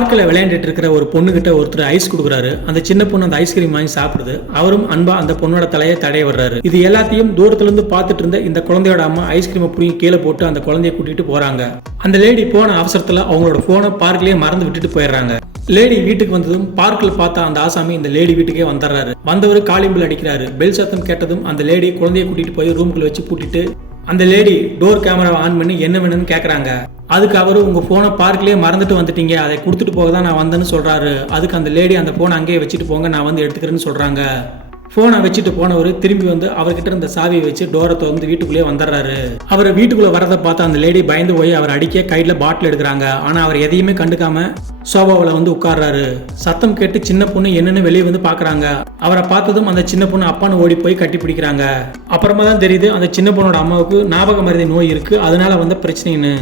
பார்க்கில் விளையாண்டுட்டு இருக்கிற ஒரு பொண்ணுகிட்ட ஒருத்தர் ஐஸ் கொடுக்குறாரு. அந்த சின்ன பொண்ணு அந்த ஐஸ்கிரீம் வாங்கி சாப்பிடுது. அவரும் அன்பா அந்த பொண்ணோட தலையை தடைய வர்றாரு. இது எல்லாத்தையும் தூரத்துல இருந்து பார்த்துட்டு இருந்த இந்த குழந்தையோட அம்மா ஐஸ்கிரீமை புடிங்கி கீழே போட்டு அந்த குழந்தைய கூட்டிட்டு போறாங்க. அந்த லேடி போன அவசரத்துல அவங்களோட போனை பார்க்லயே மறந்து விட்டுட்டு போயிடுறாங்க. லேடி வீட்டுக்கு வந்ததும் பார்க்கில் பார்த்தா அந்த ஆசாமி இந்த லேடி வீட்டுக்கே வந்துடுறாரு. வந்தவர் காலிங் பெல் அடிக்கிறாரு. பெல் சத்தம் கேட்டதும் அந்த லேடி குழந்தைய கூட்டிட்டு போய் ரூமுக்குள்ள வச்சு பூட்டிட்டு அந்த லேடி டோர் கேமராவை ஆன் பண்ணி என்ன வேணும்னு கேட்குறாங்க. அதுக்கு அவரு உங்க போனை பார்க்லயே மறந்துட்டு வந்துட்டீங்க, அதை கொடுத்துட்டு போக தான் நான் வந்தேன்னு சொல்றாரு. அதுக்கு அந்த லேடி அந்த போனை அங்கேயே வச்சுட்டு போங்க, நான் வந்து எடுத்துக்கிறேன்னு சொல்றாங்க. போனை வச்சுட்டு போனவர் திரும்பி வந்து அவர்கிட்ட இருந்த சாவியை வச்சு டோரை திறந்து வீட்டுக்குள்ளே வந்துடுறாரு. அவர் வீட்டுக்குள்ள வரதை பார்த்து அந்த லேடி பயந்து போய் அவர் அடிக்க கையில பாட்டில் எடுக்கிறாங்க. ஆனா அவர் எதையுமே கண்டுக்காம சோபாவில் வந்து உட்கார்றாரு. சத்தம் கேட்டு சின்ன பொண்ணு என்னன்னு வெளியே வந்து பாக்குறாங்க. அவரை பார்த்ததும் அந்த சின்ன பொண்ணு அப்பான்னு ஓடி போய் கட்டி பிடிக்கிறாங்க. அப்புறமா தான் தெரியுது அந்த சின்ன பொண்ணோட அம்மாவுக்கு ஞாபக மறதி நோய் இருக்கு, அதனால வந்த பிரச்சனைன்னு.